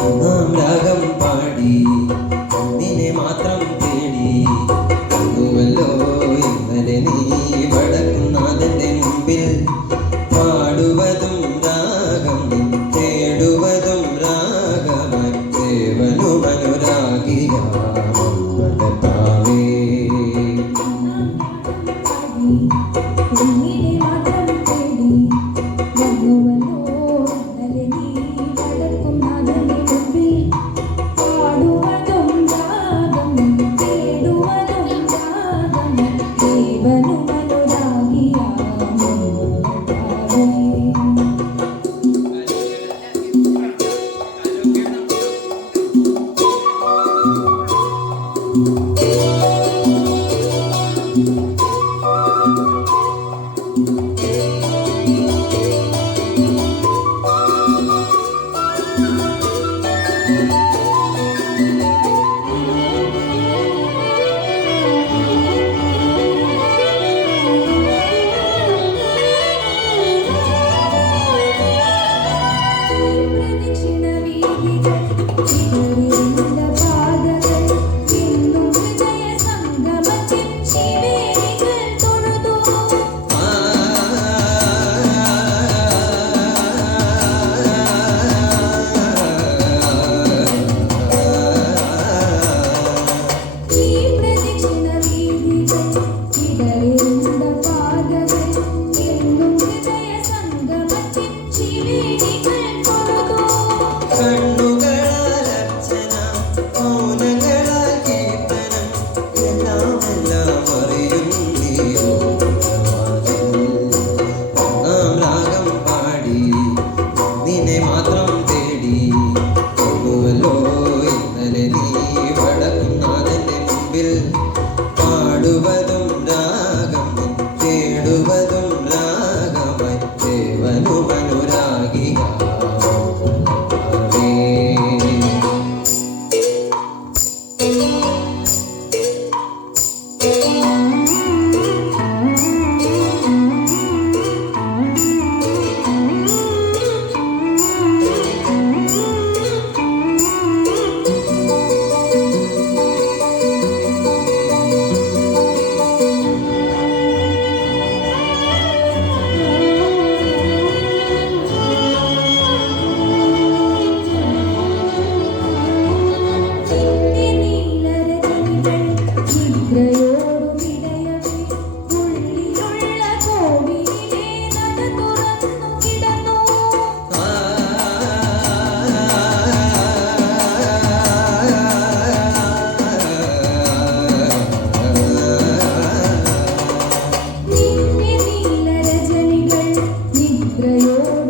ഒന്നാം രാഗം പാടി ഒന്നിനെ മാത്രം തേടി ちなみにじゃ together. Senhor.